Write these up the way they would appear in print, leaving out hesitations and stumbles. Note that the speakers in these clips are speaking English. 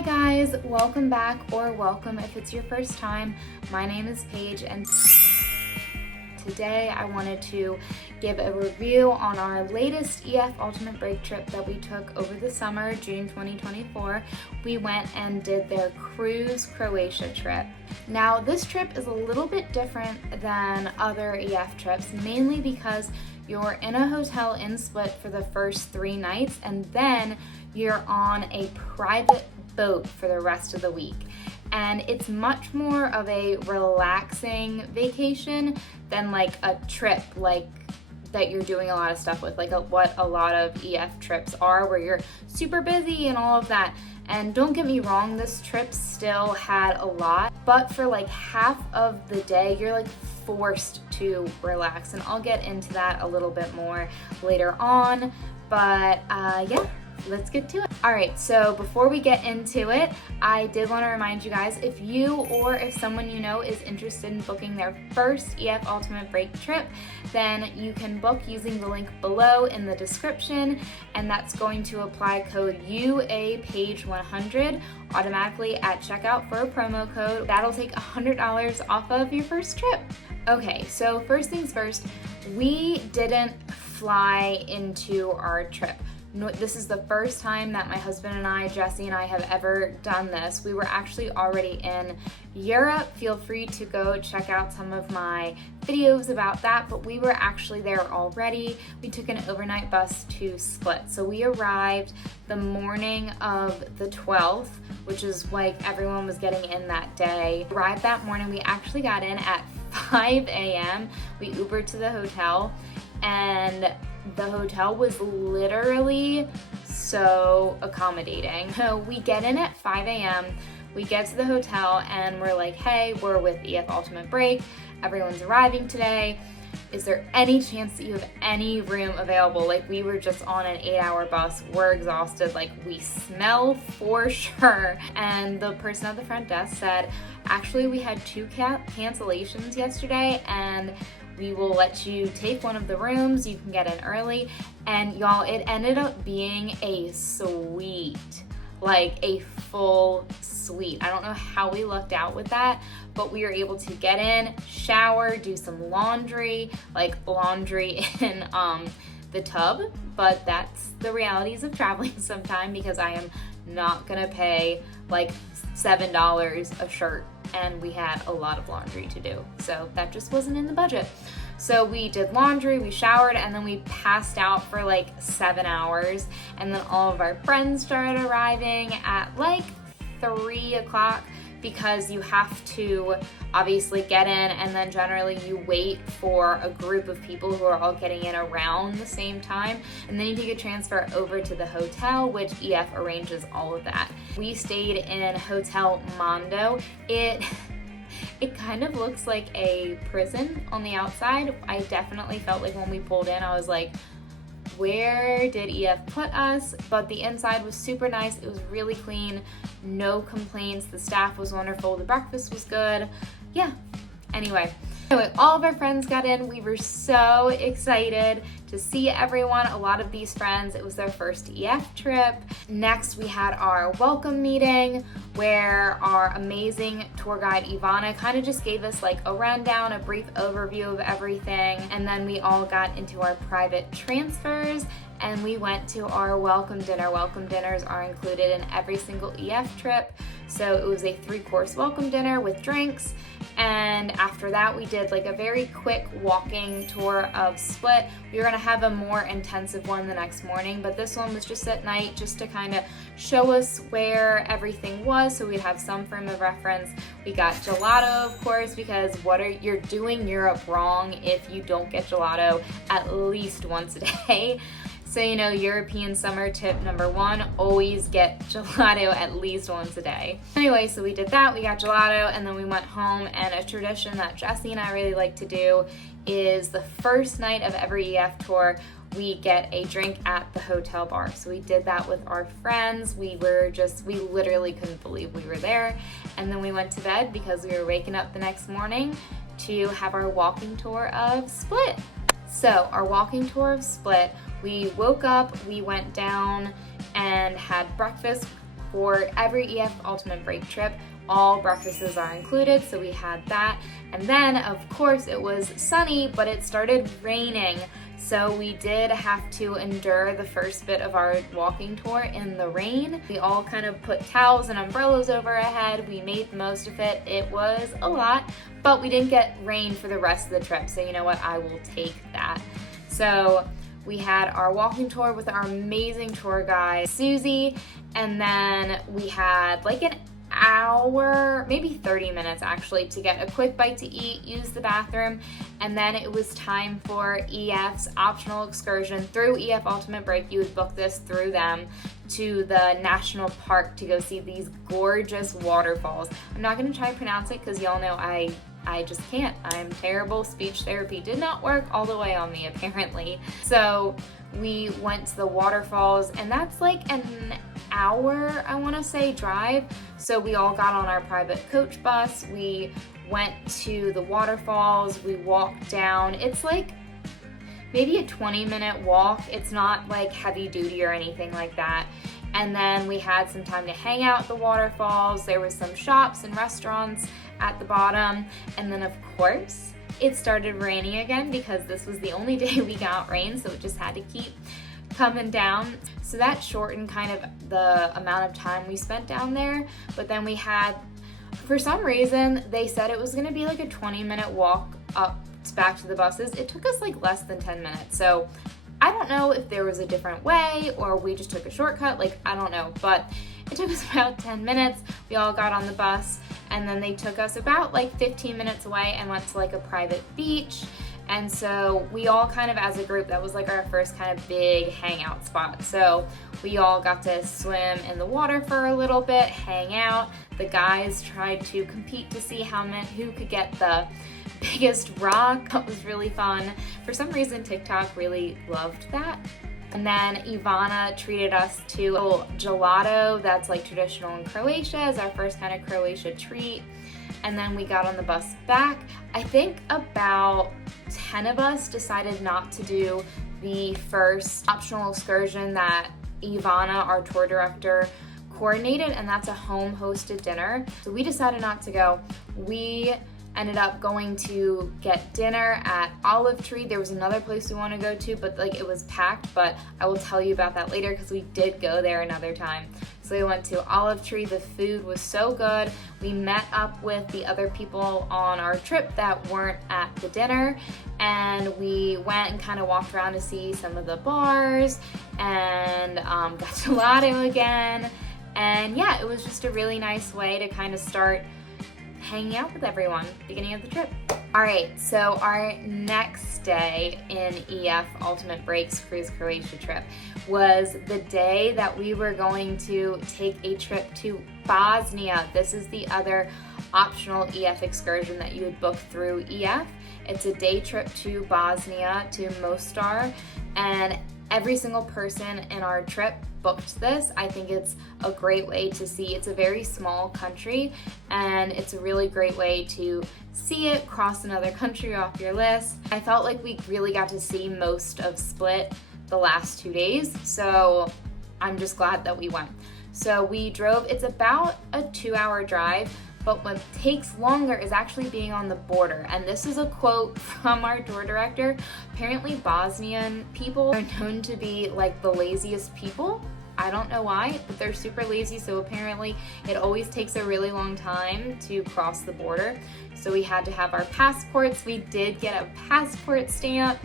Hi guys, welcome back, or welcome if it's your first time. My name is Paige and today I wanted to give a review on our latest EF Ultimate Break trip that we took over the summer, June 2024. We went and did their cruise Croatia trip. Now this trip is a little bit different than other EF trips, mainly because you're in a hotel in Split for the first 3 nights and then you're on a private boat for the rest of the week. And it's much more of a relaxing vacation than like a trip like that you're doing a lot of stuff with, like what a lot of EF trips are, where you're super busy and all of that. And don't get me wrong, this trip still had a lot, but for like half of the day, you're like forced to relax. And I'll get into that a little bit more later on, but yeah. Let's get to it. All right, so before we get into it, I did want to remind you guys, if you or if someone you know is interested in booking their first EF Ultimate Break trip, then you can book using the link below in the description, and that's going to apply code UAPAGE100 automatically at checkout for a promo code. That'll take $100 off of your first trip. Okay, so first things first, we didn't fly into our trip. No, this is the first time that my husband and I, Jesse and I, have ever done this. We were actually already in Europe. Feel free to go check out some of my videos about that, but we were actually there already. We took an overnight bus to Split. So we arrived the morning of the 12th, which is like everyone was getting in that day. Arrived that morning, we actually got in at 5 a.m. We Ubered to the hotel, and the hotel was literally so accommodating. So we get in at 5 a.m., we get to the hotel and we're like, hey, we're with EF Ultimate Break, everyone's arriving today. Is there any chance that you have any room available? Like, we were just on an 8-hour bus, we're exhausted, like we smell for sure. And the person at the front desk said, actually we had 2 cancellations yesterday and we will let you take one of the rooms, you can get in early. And y'all, it ended up being a suite, like a full suite. I don't know how we lucked out with that, but we were able to get in, shower, do some laundry, like laundry in the tub. But that's the realities of traveling sometime, because I am not gonna pay like $7 a shirt, and we had a lot of laundry to do, so that just wasn't in the budget. So we did laundry, we showered, and then we passed out for like 7 hours, and then all of our friends started arriving at like 3 o'clock, because you have to obviously get in, and then generally you wait for a group of people who are all getting in around the same time, and then you take a transfer over to the hotel, which EF arranges all of that. We stayed in Hotel Mondo. It kind of looks like a prison on the outside. I definitely felt like when we pulled in, I was like, where did EF put us? But the inside was super nice. It was really clean, no complaints. The staff was wonderful. The breakfast was good. Yeah, anyway, all of our friends got in. We were so excited to see everyone. A lot of these friends, it was their first EF trip. Next, we had our welcome meeting, where our amazing tour guide Ivana kind of just gave us like a rundown, a brief overview of everything. And then we all got into our private transfers and we went to our welcome dinner. Welcome dinners are included in every single EF trip. So it was a 3-course welcome dinner with drinks. And after that, we did like a very quick walking tour of Split. We were gonna have a more intensive one the next morning, but this one was just at night, just to kind of show us where everything was, so we'd have some frame of reference. We got gelato, of course, because you're doing Europe wrong if you don't get gelato at least once a day. So, you know, European summer tip number 1, always get gelato at least once a day. Anyway, so we did that, we got gelato, and then we went home. And a tradition that Jesse and I really like to do is the first night of every EF tour, we get a drink at the hotel bar. So we did that with our friends. We literally couldn't believe we were there. And then we went to bed because we were waking up the next morning to have our walking tour of Split. So our walking tour of Split, we woke up, we went down and had breakfast. for every EF Ultimate Break trip, all breakfasts are included, so we had that. And then, of course, it was sunny, but it started raining, so we did have to endure the first bit of our walking tour in the rain. We all kind of put towels and umbrellas over our head. We made the most of it. It was a lot, but we didn't get rain for the rest of the trip, so you know what? I will take that. So we had our walking tour with our amazing tour guide, Susie, and then we had like an hour, maybe 30 minutes actually, to get a quick bite to eat, use the bathroom, and then it was time for EF's optional excursion through EF Ultimate Break. You would book this through them to the national park to go see these gorgeous waterfalls. I'm not going to try to pronounce it because y'all know I just can't. I'm terrible. Speech therapy did not work all the way on me apparently. So we went to the waterfalls, and that's like an hour, I want to say, drive. So we all got on our private coach bus. We went to the waterfalls. We walked down. It's like maybe a 20-minute walk. It's not like heavy duty or anything like that. And then we had some time to hang out at the waterfalls. There was some shops and restaurants at the bottom. And then of course, it started raining again because this was the only day we got rain, so it just had to keep coming down. So that shortened kind of the amount of time we spent down there. But then we had, for some reason, they said it was gonna be like a 20-minute walk up back to the buses. It took us like less than 10 minutes. So I don't know if there was a different way or we just took a shortcut, like I don't know, but it took us about 10 minutes. We all got on the bus, and then they took us about like 15 minutes away and went to like a private beach. And so we all kind of, as a group, that was like our first kind of big hangout spot. So we all got to swim in the water for a little bit, hang out. The guys tried to compete to see who could get the biggest rock. That was really fun. For some reason, TikTok really loved that. And then Ivana treated us to a little gelato that's like traditional in Croatia as our first kind of Croatia treat. And then we got on the bus back. I think about 10 of us decided not to do the first optional excursion that Ivana, our tour director, coordinated, and that's a home-hosted dinner. So we decided not to go. We ended up going to get dinner at Olive Tree. There was another place we want to go to, but like it was packed, but I will tell you about that later because we did go there another time. So we went to Olive Tree. The food was so good. We met up with the other people on our trip that weren't at the dinner, and we went and kind of walked around to see some of the bars and got gelato again. And yeah, it was just a really nice way to kind of start hanging out with everyone beginning of the trip. All right, so our next day in EF Ultimate Breaks Cruise Croatia trip was the day that we were going to take a trip to Bosnia. This is the other optional EF excursion that you would book through EF. It's a day trip to Bosnia, to Mostar, and every single person in our trip booked this. I think it's a great way to see. It's a very small country, and it's a really great way to see it, cross another country off your list. I felt like we really got to see most of Split the last 2 days, so I'm just glad that we went. So we drove. It's about a 2-hour drive, but what takes longer is actually being on the border. And this is a quote from our tour director. Apparently Bosnian people are known to be like the laziest people. I don't know why, but they're super lazy, so apparently it always takes a really long time to cross the border. So we had to have our passports. We did get a passport stamp,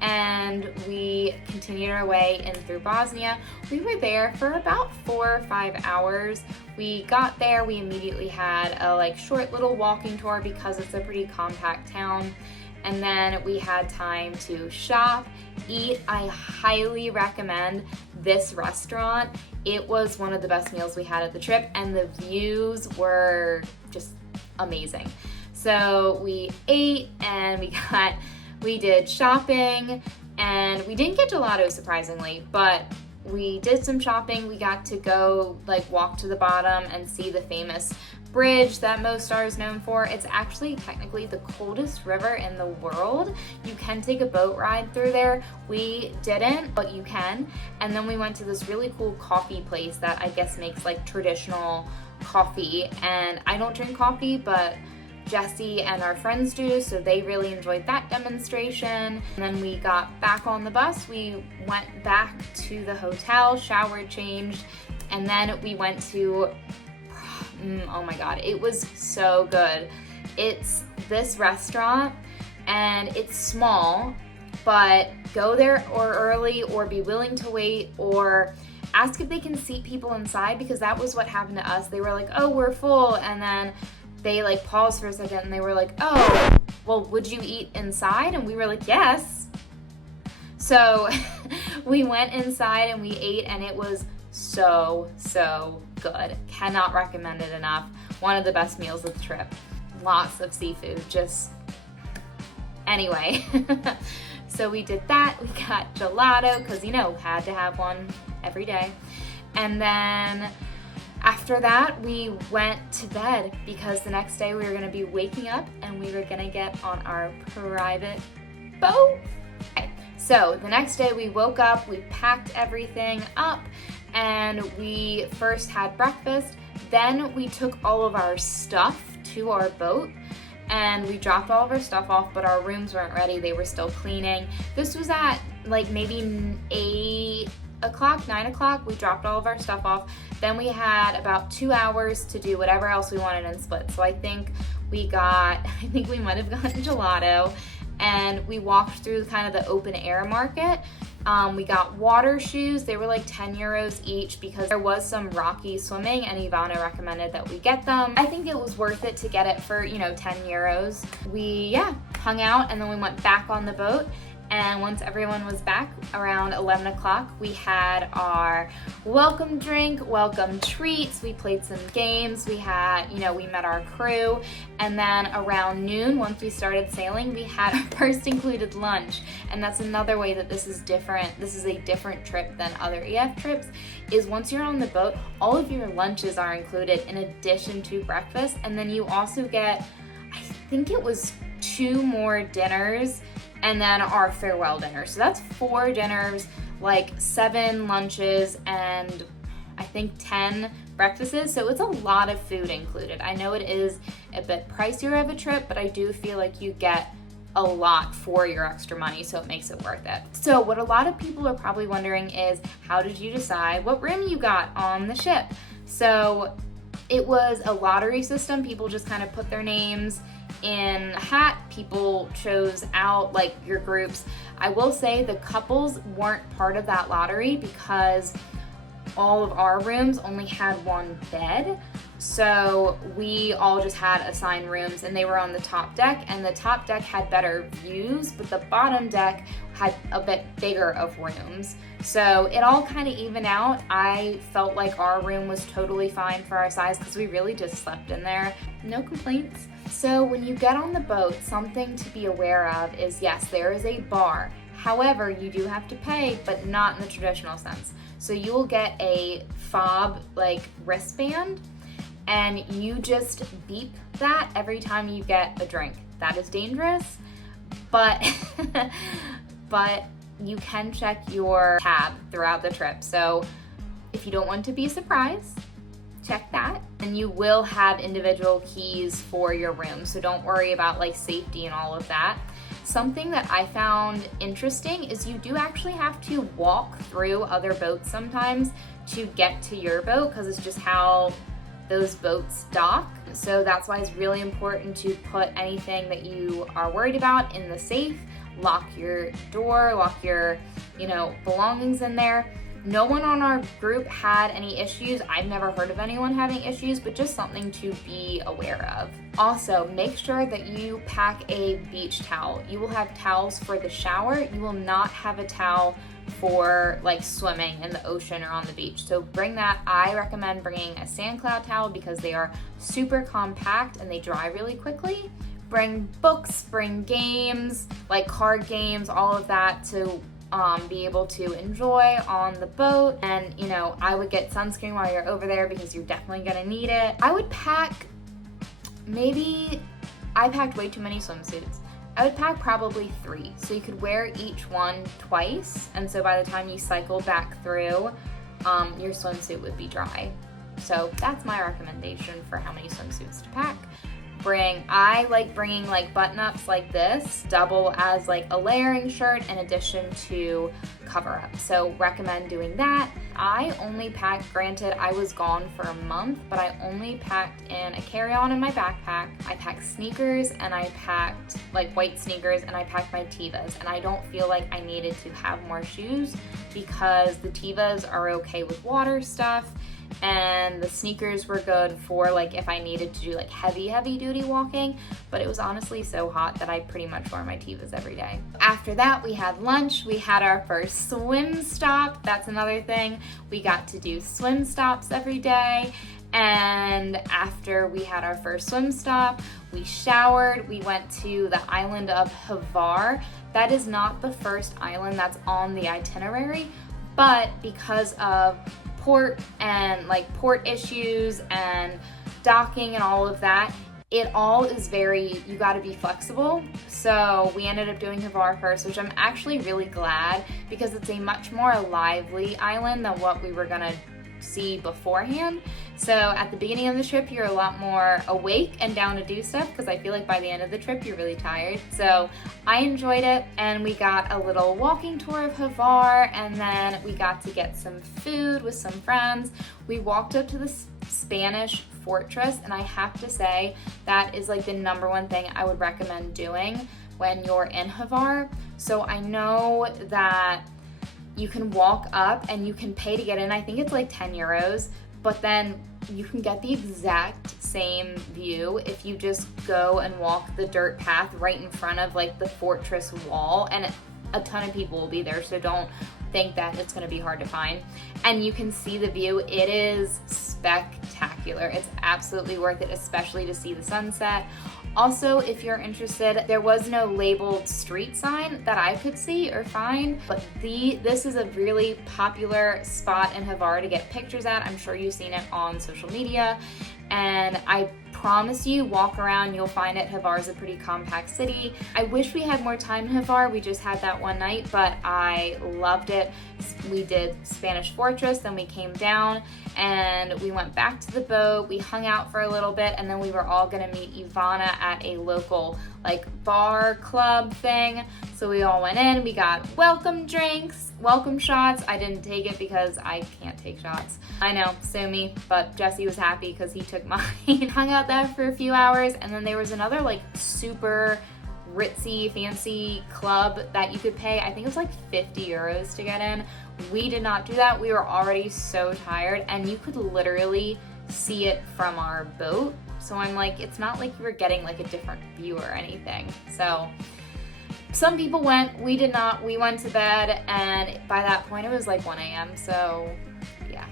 and we continued our way in through Bosnia. We were there for about 4 or 5 hours. We got there, we immediately had a short little walking tour because it's a pretty compact town. And then we had time to shop, eat. I highly recommend this restaurant. It was one of the best meals we had at the trip, and the views were just amazing. So we ate, and we did shopping, and we didn't get gelato surprisingly, but we did some shopping. We got to go like walk to the bottom and see the famous bridge that Mostar is known for. It's actually technically the coldest river in the world. You can take a boat ride through there. We didn't, but you can. And then we went to this really cool coffee place that I guess makes like traditional coffee. And I don't drink coffee, but Jesse and our friends do, so they really enjoyed that demonstration. And then we got back on the bus. We went back to the hotel, showered, changed, and then we went to oh my God, it was so good. It's this restaurant and it's small, but go there or early or be willing to wait or ask if they can seat people inside, because that was what happened to us. They were like, oh, we're full. And then they like paused for a second and they were like, oh, well, would you eat inside? And we were like, yes. So we went inside and we ate, and it was so good. Cannot recommend it enough. One of the best meals of the trip. Lots of seafood, just anyway. So we did that. We got gelato because, you know, had to have one every day. And then after that, we went to bed because the next day we were going to be waking up and we were going to get on our private boat. Okay. So the next day we woke up, we packed everything up, and we first had breakfast. Then we took all of our stuff to our boat and we dropped all of our stuff off, but our rooms weren't ready. They were still cleaning. This was at like maybe 8 o'clock, 9 o'clock. We dropped all of our stuff off. Then we had about 2 hours to do whatever else we wanted in Split. So I think we might have gotten gelato, and we walked through kind of the open air market. We got water shoes. They were like 10 euros each because there was some rocky swimming, and Ivana recommended that we get them. I think it was worth it to get it for, 10 euros. We hung out, and then we went back on the boat. And once everyone was back around 11 o'clock, we had our welcome drink, welcome treats. We played some games. We had, we met our crew. And then around noon, once we started sailing, we had our first included lunch. And that's another way that this is different. This is a different trip than other EF trips, is once you're on the boat, all of your lunches are included in addition to breakfast. And then you also get, I think it was 2 more dinners, and then our farewell dinner. So that's 4 dinners, like 7 lunches, and I think 10 breakfasts. So it's a lot of food included. I know it is a bit pricier of a trip, but I do feel like you get a lot for your extra money, so it makes it worth it. So what a lot of people are probably wondering is, how did you decide what room you got on the ship? So it was a lottery system. People just kind of put their names in a hat. People chose out like your groups. I will say the couples weren't part of that lottery because all of our rooms only had 1 bed. So we all just had assigned rooms, and they were on the top deck, and the top deck had better views, but the bottom deck had a bit bigger of rooms. So it all kind of evened out. I felt like our room was totally fine for our size because we really just slept in there. No complaints. So when you get on the boat, something to be aware of is, yes, there is a bar. However, you do have to pay, but not in the traditional sense. So you will get a fob like wristband, and you just beep that every time you get a drink. That is dangerous, but but you can check your tab throughout the trip. So if you don't want to be surprised, check that. And you will have individual keys for your room, so don't worry about like safety and all of that. Something that I found interesting is you do actually have to walk through other boats sometimes to get to your boat, because it's just how those boats dock. So that's why it's really important to put anything that you are worried about in the safe. Lock your door, lock your, belongings in there. No one on our group had any issues. I've never heard of anyone having issues, but just something to be aware of. Also, make sure that you pack a beach towel. You will have towels for the shower. You will not have a towel for like swimming in the ocean or on the beach. So bring that. I recommend bringing a sand cloud towel because they are super compact and they dry really quickly. Bring books, bring games, like card games, all of that to be able to enjoy on the boat. And you know, I would get sunscreen while you're over there because you're definitely gonna need it. I would pack, I packed way too many swimsuits. I would pack probably 3, so you could wear each one twice, and so by the time you cycle back through, your swimsuit would be dry. So that's my recommendation for how many swimsuits to pack. I like bringing like button-ups like this, double as like a layering shirt in addition to cover-up. So recommend doing that. I only packed, granted I was gone for a month, but I only packed in a carry-on in my backpack. I packed sneakers, and I packed like white sneakers, and I packed my Tevas, and I don't feel like I needed to have more shoes because the Tevas are okay with water stuff, and the sneakers were good for like if I needed to do like heavy duty walking, but it was honestly so hot that I pretty much wore my Tevas every day. After that, we had lunch. We had our first swim stop. That's another thing. We got to do swim stops every day. And after we had our first swim stop, we showered. We went to the island of Hvar. That is not the first island that's on the itinerary, but because of port issues and docking and all of that, it all is you gotta be flexible. So we ended up doing Hvar first, which I'm actually really glad because it's a much more lively island than what we were gonna see beforehand. So at the beginning of the trip, you're a lot more awake and down to do stuff because I feel like by the end of the trip, you're really tired. So I enjoyed it, and we got a little walking tour of Hvar, and then we got to get some food with some friends. We walked up to the Spanish fortress, and I have to say that is like the #1 thing I would recommend doing when you're in Hvar. So I know that you can walk up and you can pay to get in. I think it's like 10 euros, but then you can get the exact same view if you just go and walk the dirt path right in front of like the fortress wall, and a ton of people will be there, so don't think that it's going to be hard to find. And you can see the view. It is spectacular. It's absolutely worth it, especially to see the sunset. Also, if you're interested, there was no labeled street sign that I could see or find, but this is a really popular spot in Hvar to get pictures at. I'm sure you've seen it on social media, and I promise you, walk around, you'll find it. Hvar is a pretty compact city. I wish we had more time in Hvar. We just had that one night, but I loved it. We did Spanish Fortress, then we came down and we went back to the boat. We hung out for a little bit, and then we were all gonna meet Ivana at a local like bar club thing. So we all went in, we got welcome drinks, welcome shots. I didn't take it because I can't take shots. I know, sue me, but Jesse was happy because he took mine. Hung out there for a few hours, and then there was another like super ritzy, fancy club that you could pay. I think it was like 50 euros to get in. We did not do that. We were already so tired, and you could literally see it from our boat. So I'm like, it's not like you were getting like a different view or anything. So some people went, we did not. We went to bed, and by that point it was like 1 a.m. So yeah.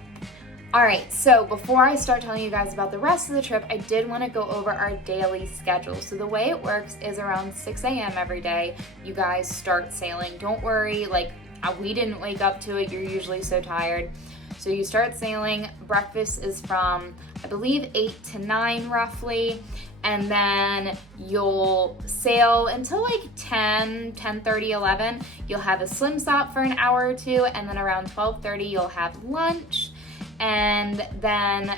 All right, so before I start telling you guys about the rest of the trip, I did want to go over our daily schedule. So the way it works is around 6 a.m. every day, you guys start sailing. Don't worry, like we didn't wake up to it. You're usually so tired. So you start sailing. Breakfast is from, I believe, 8 to 9 roughly. And then you'll sail until like 10, 10:30, 11. You'll have a swim stop for an hour or two. And then around 12:30, you'll have lunch. And then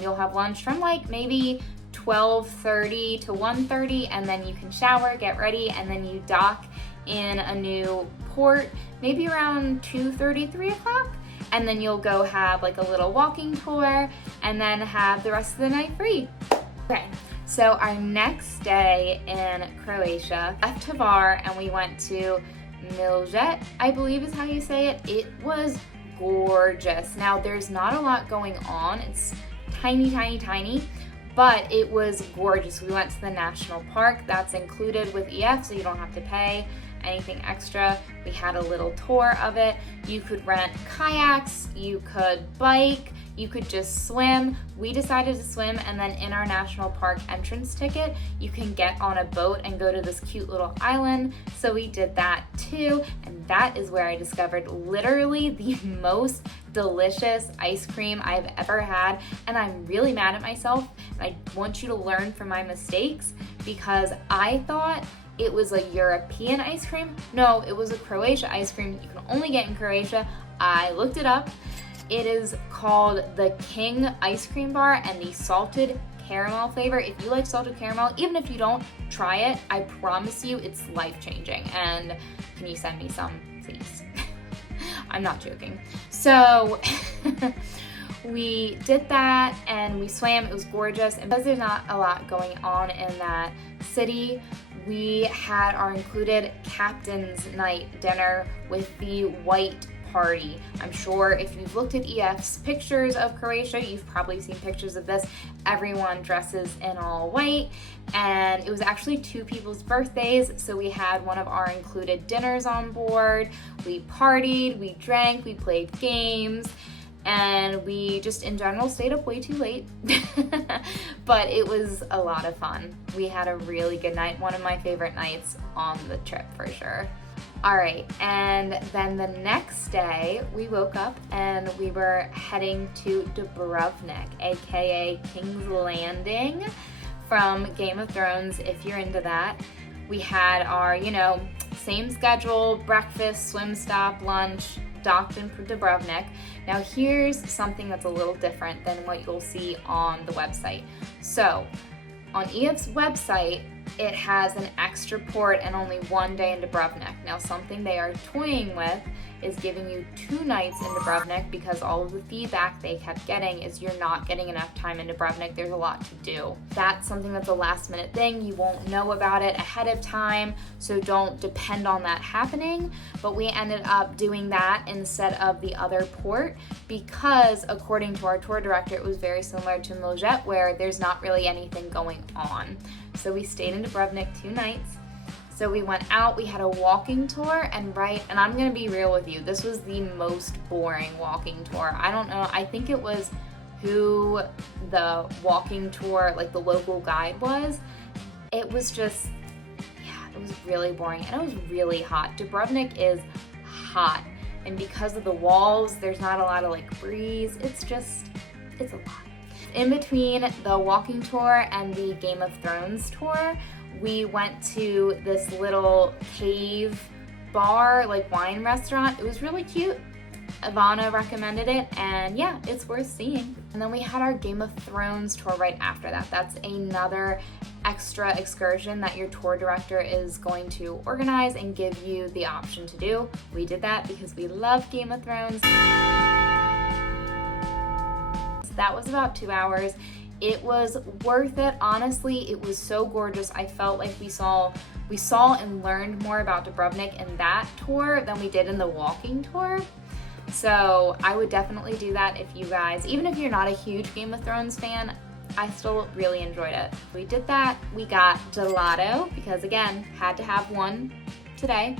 you'll have lunch from like maybe 12:30 to 1:30. And then you can shower, get ready, and then you dock in a new port, maybe around 2:30, 3 o'clock. And then you'll go have like a little walking tour and then have the rest of the night free. Okay, so our next day in Croatia, left Hvar and we went to Mljet, I believe is how you say it. It was gorgeous. Now there's not a lot going on. It's tiny, but it was gorgeous. We went to the national park. That's included with EF, so you don't have to pay anything extra. We had a little tour of it. You could rent kayaks, you could bike, you could just swim. We decided to swim, and then in our national park entrance ticket, you can get on a boat and go to this cute little island. So we did that too, and that is where I discovered literally the most delicious ice cream I've ever had, and I'm really mad at myself, and I want you to learn from my mistakes, because I thought it was a European ice cream. No, it was a Croatia ice cream you can only get in Croatia. I looked it up. It is called the King Ice Cream Bar, and the salted caramel flavor. If you like salted caramel, even if you don't, try it. I promise you it's life-changing. And can you send me some, please? I'm not joking. So we did that and we swam. It was gorgeous. And because there's not a lot going on in that city, we had our included captain's night dinner with the white party. I'm sure if you've looked at EF's pictures of Croatia, you've probably seen pictures of this. Everyone dresses in all white, and it was actually two people's birthdays, so we had one of our included dinners on board. We partied, we drank, we played games, and we just in general stayed up way too late. But it was a lot of fun. We had a really good night, one of my favorite nights on the trip for sure. All right, and then the next day we woke up and we were heading to Dubrovnik, aka King's Landing from Game of Thrones, if you're into that. We had our, same schedule, breakfast, swim stop, lunch, docked in Dubrovnik. Now here's something that's a little different than what you'll see on the website. So on EF's website, it has an extra port and only 1 day in Dubrovnik. Now something they are toying with is giving you 2 nights in Dubrovnik, because all of the feedback they kept getting is you're not getting enough time in Dubrovnik. There's a lot to do. That's something that's a last minute thing. You won't know about it ahead of time, so don't depend on that happening. But we ended up doing that instead of the other port because according to our tour director, it was very similar to Mljet, where there's not really anything going on. So we stayed in Dubrovnik 2 nights. So we went out, we had a walking tour, and I'm gonna be real with you, this was the most boring walking tour. I don't know, I think it was who the walking tour, like the local guide was. It was just, it was really boring, and it was really hot. Dubrovnik is hot, and because of the walls, there's not a lot of breeze. It's a lot. In between the walking tour and the Game of Thrones tour, we went to this little cave bar, wine restaurant. It was really cute. Ivana recommended it, and it's worth seeing. And then we had our Game of Thrones tour right after that. That's another extra excursion that your tour director is going to organize and give you the option to do. We did that because we love Game of Thrones. That was about 2 hours. It was worth it. Honestly, it was so gorgeous. I felt like we saw and learned more about Dubrovnik in that tour than we did in the walking tour. So I would definitely do that if you guys, even if you're not a huge Game of Thrones fan, I still really enjoyed it. We did that. We got gelato because, again, had to have one today.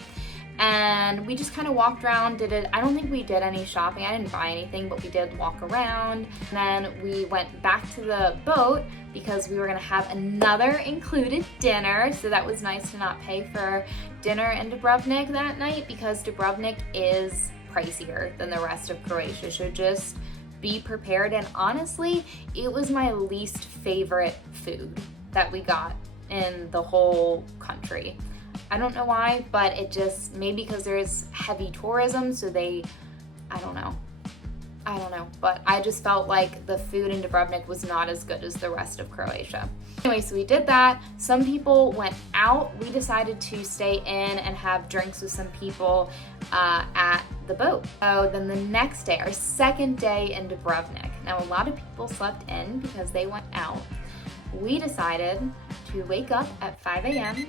And we just kind of walked around, I don't think we did any shopping. I didn't buy anything, but we did walk around. And then we went back to the boat because we were gonna have another included dinner. So that was nice to not pay for dinner in Dubrovnik that night, because Dubrovnik is pricier than the rest of Croatia. So just be prepared. And honestly, it was my least favorite food that we got in the whole country. I don't know why, but it just, maybe because there's heavy tourism, so I don't know, but I just felt like the food in Dubrovnik was not as good as the rest of Croatia. Anyway, so we did that. Some people went out. We decided to stay in and have drinks with some people at the boat. So then the next day, our second day in Dubrovnik, now a lot of people slept in because they went out. We decided to wake up at 5 a.m.,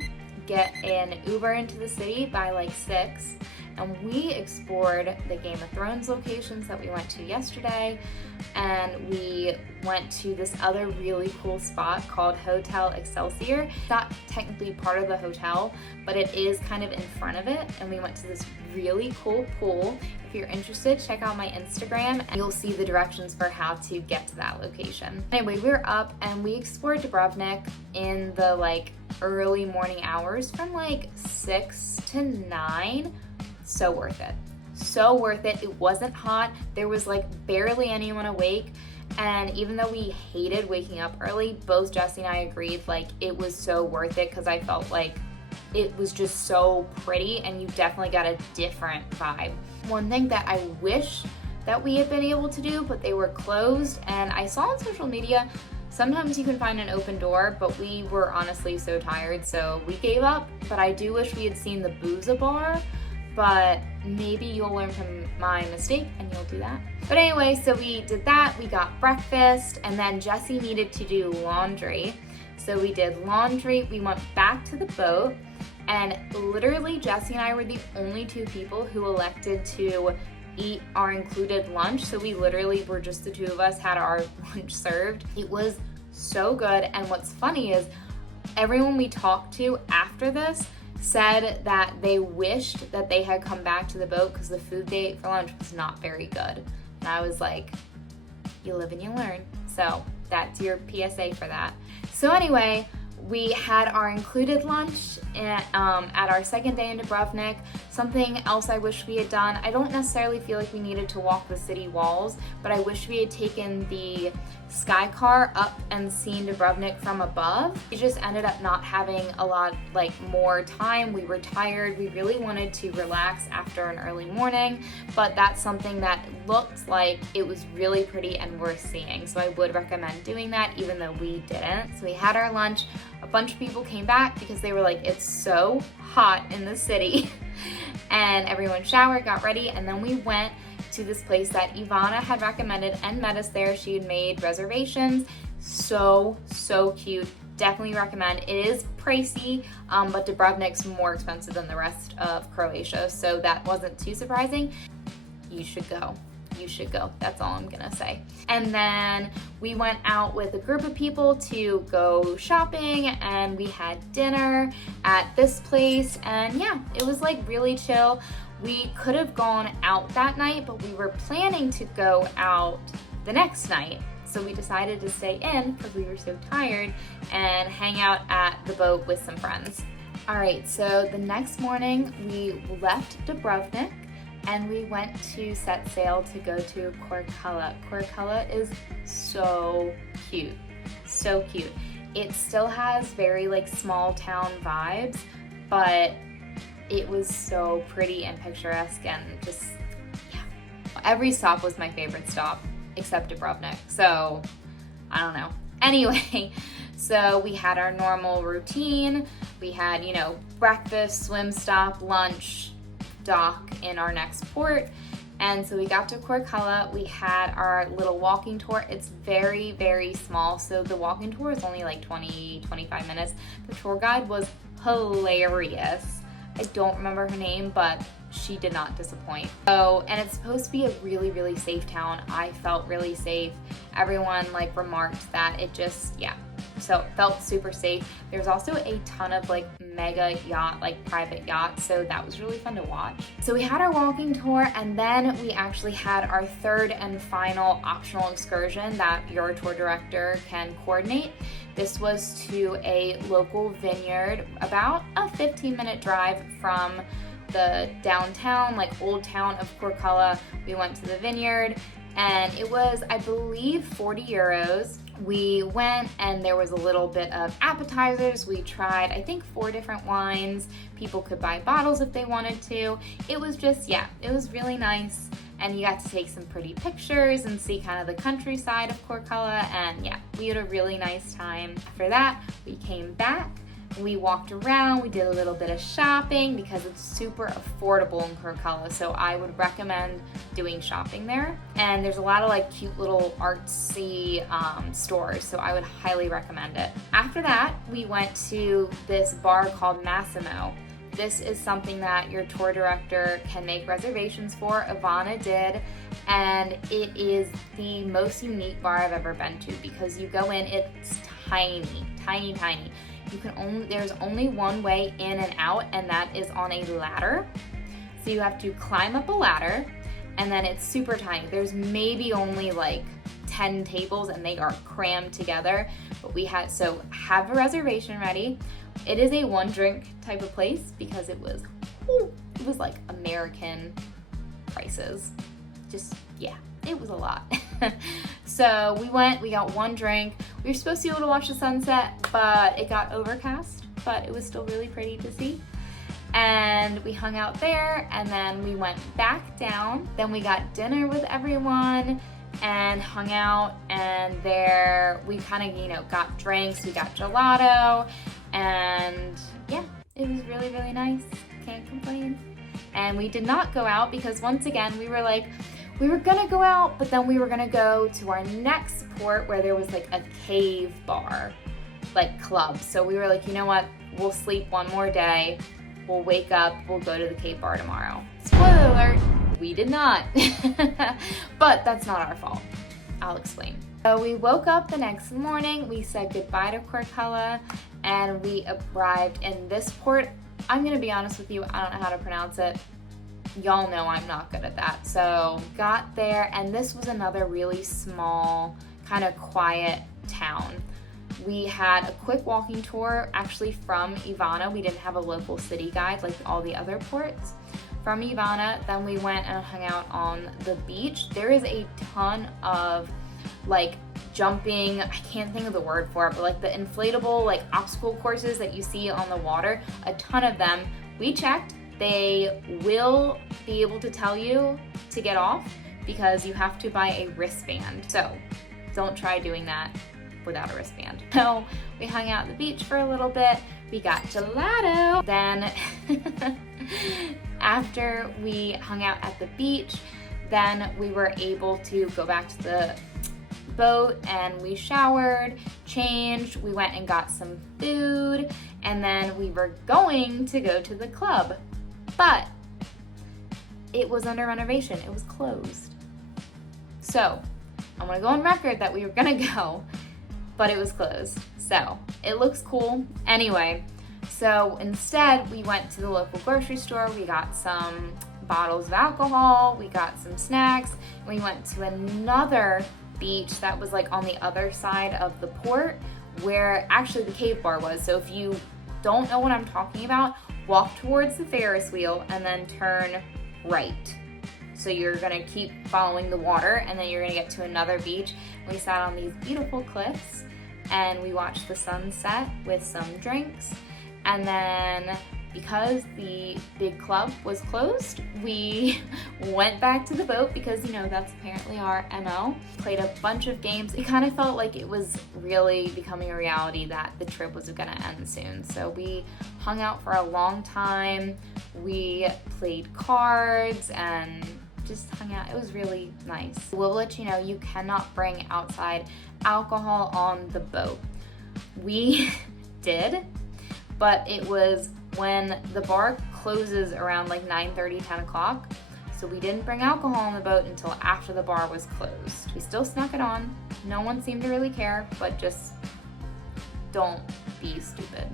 get an Uber into the city by 6, and we explored the Game of Thrones locations that we went to yesterday, and we went to this other really cool spot called Hotel Excelsior. It's not technically part of the hotel, but it is kind of in front of it, and we went to this really cool pool. If you're interested, check out my Instagram and you'll see the directions for how to get to that location. Anyway, we were up and we explored Dubrovnik in the like early morning hours from like 6 to 9. So worth it. So worth it. It wasn't hot. There was like barely anyone awake. And even though we hated waking up early, both Jesse and I agreed like it was so worth it because I felt like it was just so pretty and you definitely got a different vibe. One thing that I wish that we had been able to do, but they were closed, and I saw on social media, sometimes you can find an open door, but we were honestly so tired, so we gave up. But I do wish we had seen the Booza bar, but maybe you'll learn from my mistake and you'll do that. But anyway, so we did that, we got breakfast, and then Jesse needed to do laundry. So we did laundry, we went back to the boat, and literally Jesse and I were the only two people who elected to eat our included lunch. So we literally were just the two of us, had our lunch served. It was so good. And what's funny is everyone we talked to after this said that they wished that they had come back to the boat because the food they ate for lunch was not very good. And I was like, you live and you learn. So that's your PSA for that. So anyway, we had our included lunch at our second day in Dubrovnik. Something else I wish we had done, I don't necessarily feel like we needed to walk the city walls, but I wish we had taken the sky car up and seen Dubrovnik from above. We just ended up not having a lot more time. We were tired. We really wanted to relax after an early morning, but that's something that looked like it was really pretty and worth seeing. So I would recommend doing that even though we didn't. So we had our lunch. A bunch of people came back because they were like, it's so hot in the city. And everyone showered, got ready, and then we went to this place that Ivana had recommended and met us there. She had made reservations. So cute. Definitely recommend. It is pricey, but Dubrovnik's more expensive than the rest of Croatia, so that wasn't too surprising. You should go. You should go. That's all I'm gonna say. And then we went out with a group of people to go shopping, and we had dinner at this place, and yeah, it was like really chill. We could have gone out that night, but we were planning to go out the next night. So we decided to stay in because we were so tired and hang out at the boat with some friends. All right, so the next morning we left Dubrovnik and we went to set sail to go to Korcula. Korcula is so cute, so cute. It still has very small town vibes, but it was so pretty and picturesque and just, yeah. Every stop was my favorite stop except Dubrovnik, so I don't know. Anyway, so we had our normal routine. We had, breakfast, swim stop, lunch, dock in our next port. And so we got to Korcula. We had our little walking tour. It's very, very small, so the walking tour is only 20-25 minutes. The tour guide was hilarious. I don't remember her name, but she did not disappoint. So, and it's supposed to be a really, really safe town. I felt really safe. Everyone remarked that it just, yeah. So it felt super safe. There's also a ton of mega yacht, private yachts. So that was really fun to watch. So we had our walking tour, and then we actually had our third and final optional excursion that your tour director can coordinate. This was to a local vineyard, about a 15-minute drive from the downtown, old town of Korcula. We went to the vineyard, and it was, I believe, 40 euros. We went and there was a little bit of appetizers. We tried, I think, 4 different wines. People could buy bottles if they wanted to. It was just, yeah, it was really nice. And you got to take some pretty pictures and see kind of the countryside of Korcula. And yeah, we had a really nice time. After that, we came back. We walked around, we did a little bit of shopping because it's super affordable in Korcula, so I would recommend doing shopping there. And there's a lot of cute little artsy stores, so I would highly recommend it. After that, we went to this bar called Massimo. this is something that your tour director can make reservations for. Ivana did, and it is the most unique bar I've ever been to because you go in, it's tiny, tiny, tiny. There's only one way in and out, and that is on a ladder. So you have to climb up a ladder, and then it's super tiny. There's maybe only like 10 tables, and they are crammed together. But so have a reservation ready. It is a one drink type of place because it was like American prices. Just, yeah, it was a lot. So we got one drink. We were supposed to be able to watch the sunset, but it got overcast, but it was still really pretty to see. And we hung out there, and then we went back down. Then we got dinner with everyone and hung out, and there we kind of, got drinks. We got gelato, and yeah, it was really, really nice. Can't complain. And we did not go out because once again, we were gonna go out, but then we were gonna go to our next port where there was like a cave bar, like club. So we were like, you know what? We'll sleep one more day. We'll wake up, we'll go to the cave bar tomorrow. Spoiler alert, we did not. But that's not our fault. I'll explain. So we woke up the next morning, we said goodbye to Korcula, and we arrived in this port. I'm gonna be honest with you, I don't know how to pronounce it. Y'all know I'm not good at that. So got there, and this was another really small, kind of quiet town. We had a quick walking tour actually from Ivana. We didn't have a local city guide like all the other ports. From Ivana, then we went and hung out on the beach. There is a ton of like jumping, I can't think of the word for it, but like the inflatable like obstacle courses that you see on the water, a ton of them. We checked. They will be able to tell you to get off because you have to buy a wristband. So don't try doing that without a wristband. So we hung out at the beach for a little bit. We got gelato. Then after we hung out at the beach, then we were able to go back to the boat, and we showered, changed, we went and got some food, and then we were going to go to the club. But it was under renovation. It was closed. So I'm gonna go on record that we were gonna go, but it was closed. So it looks cool. Anyway, so instead we went to the local grocery store. We got some bottles of alcohol. We got some snacks. We went to another beach that was like on the other side of the port where actually the cave bar was. So if you don't know what I'm talking about, walk towards the Ferris wheel and then turn right. So you're gonna keep following the water, and then you're gonna get to another beach. We sat on these beautiful cliffs and we watched the sunset with some drinks. And then because the big club was closed, we went back to the boat because, that's apparently our MO. Played a bunch of games. It kind of felt like it was really becoming a reality that the trip was gonna end soon. So we hung out for a long time. We played cards and just hung out. It was really nice. We'll let you know you cannot bring outside alcohol on the boat. We did, but it was when the bar closes around like 9:30, 10 o'clock. So we didn't bring alcohol on the boat until after the bar was closed. We still snuck it on. No one seemed to really care, but just don't be stupid.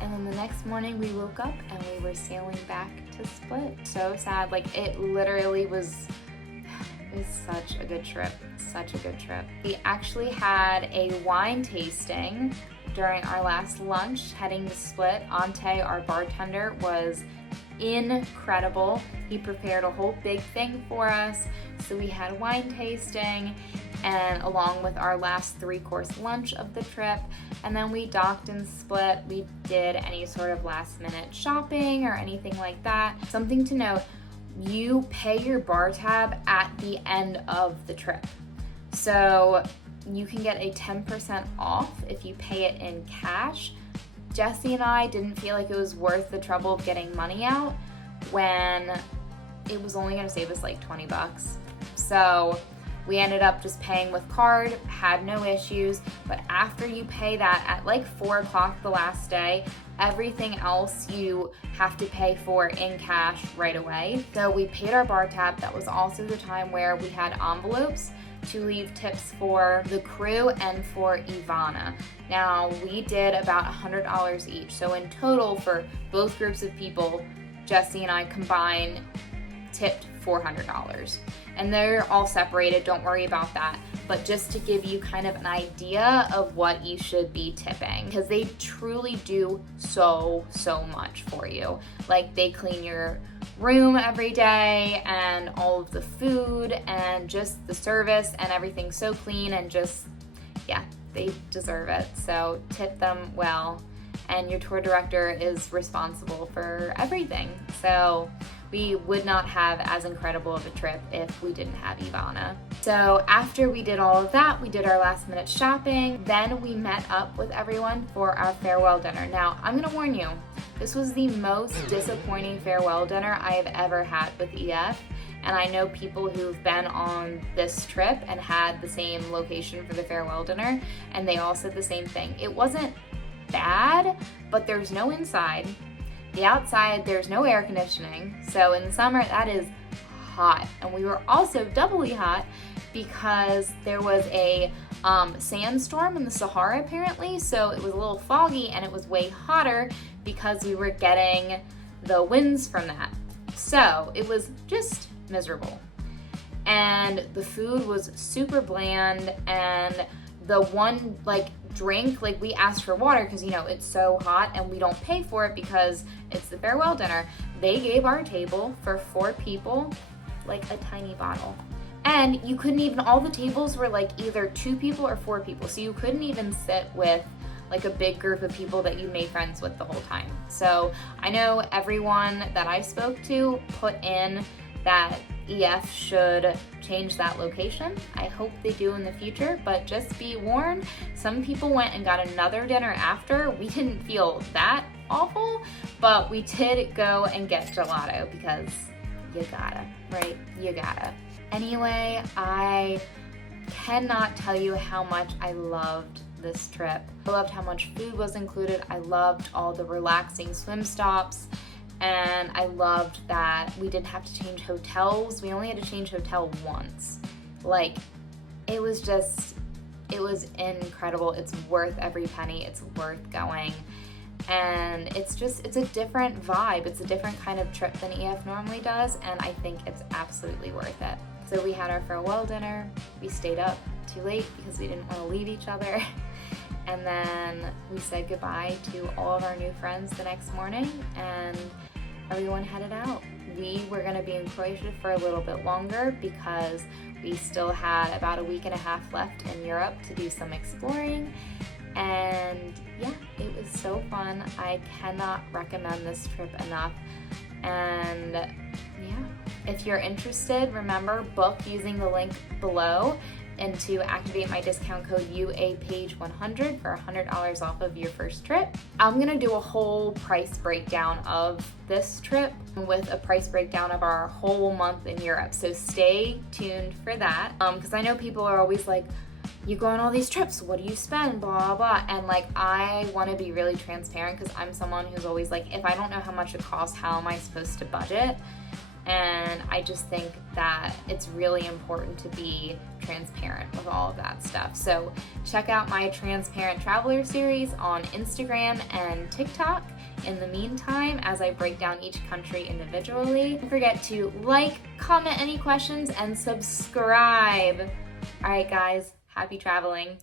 And then the next morning we woke up and we were sailing back to Split. So sad, like it literally was such a good trip, such a good trip. We actually had a wine tasting during our last lunch heading to Split. Ante, our bartender, was incredible. He prepared a whole big thing for us. So we had wine tasting, and along with our last 3-course lunch of the trip. And then we docked in Split. We did any sort of last minute shopping or anything like that. Something to note, you pay your bar tab at the end of the trip. So you can get a 10% off if you pay it in cash. Jesse and I didn't feel like it was worth the trouble of getting money out when it was only gonna save us like $20. So We ended up just paying with card, had no issues, but after you pay that at like 4 o'clock the last day, everything else you have to pay for in cash right away. So we paid our bar tab. That was also the time where we had envelopes to leave tips for the crew and for Ivana. Now, we did about $100 each. So in total for both groups of people, Jesse and I combined tipped $400. And they're all separated, don't worry about that. But just to give you kind of an idea of what you should be tipping, because they truly do so much for you. Like, they clean your room every day and all of the food and just the service and everything so clean, and just, yeah, they deserve it. So tip them well. And your tour director is responsible for everything. So we would not have as incredible of a trip if we didn't have Ivana. So after we did all of that, we did our last minute shopping. Then we met up with everyone for our farewell dinner. Now, I'm gonna warn you, this was the most disappointing farewell dinner I have ever had with EF. And I know people who've been on this trip and had the same location for the farewell dinner, and they all said the same thing. It wasn't bad, but there's no inside. The outside, there's no air conditioning. So in the summer, that is hot. And we were also doubly hot because there was a sandstorm in the Sahara apparently. So it was a little foggy and it was way hotter because we were getting the winds from that. So it was just miserable. And the food was super bland, and the one drink, we asked for water because it's so hot and we don't pay for it because it's the farewell dinner. They gave our table for 4 people a tiny bottle, and you couldn't even, all the tables were either 2 people or 4 people, so you couldn't even sit with a big group of people that you made friends with the whole time. So I know everyone that I spoke to put in that EF should change that location. I hope they do in the future, but just be warned, some people went and got another dinner after. We didn't feel that awful, but we did go and get gelato because you gotta, right? You gotta. Anyway, I cannot tell you how much I loved this trip. I loved how much food was included. I loved all the relaxing swim stops. And I loved that we didn't have to change hotels. We only had to change hotel once. It was incredible. It's worth every penny. It's worth going. And it's a different vibe. It's a different kind of trip than EF normally does. And I think it's absolutely worth it. So we had our farewell dinner. We stayed up too late because we didn't want to leave each other. And then we said goodbye to all of our new friends the next morning, and everyone headed out. We were going to be in Croatia for a little bit longer because we still had about a week and a half left in Europe to do some exploring. And yeah, it was so fun. I cannot recommend this trip enough. And yeah, if you're interested, remember, book using the link below, and to activate my discount code UAPAGE100 for $100 off of your first trip. I'm gonna do a whole price breakdown of this trip with a price breakdown of our whole month in Europe. So stay tuned for that. Because I know people are always like, you go on all these trips, what do you spend, blah, blah. And I wanna be really transparent because I'm someone who's always like, if I don't know how much it costs, how am I supposed to budget? And I just think that it's really important to be transparent with all of that stuff. So check out my Transparent Traveler series on Instagram and TikTok in the meantime as I break down each country individually. Don't forget to comment any questions, and subscribe. All right, guys, happy traveling.